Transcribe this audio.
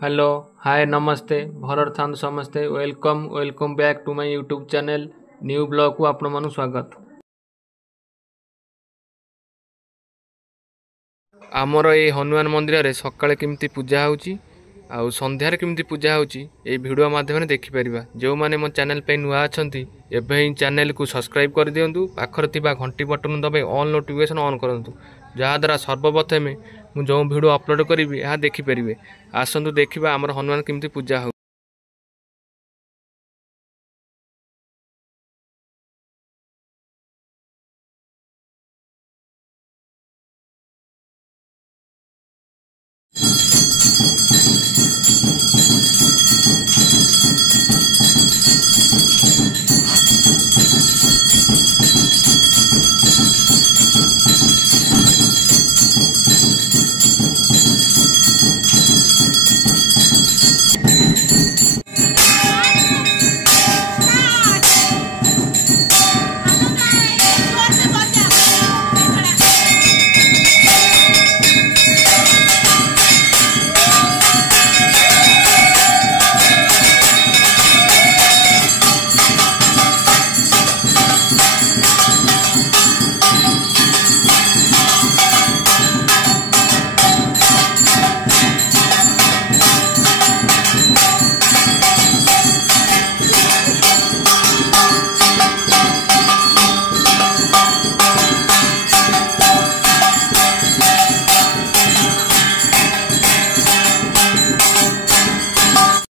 Hello hi नमस्ते भरर थांद समस्ते welcome back to my YouTube channel new blog को आपण मन स्वागत। आमर ये हनुमान मंदिर रे सकाळे केमती पूजा होची आउ संध्यारे केमती पूजा होची ए वीडियो माध्यम देखिपर। जो मैंने मो चैनल पे नुआ अच्छा एवं ही चैनल को सब्सक्राइब कर दिंतु पाखर थिबा घंटी बटन दबाई ऑल नोटिफिकेशन ऑन करंतु जहाँद्वारा सर्वप्रथमे मु जो वीडियो अपलोड करी देखिपारे। आसतु देखा आमर हनुमान केमती पूजा हो।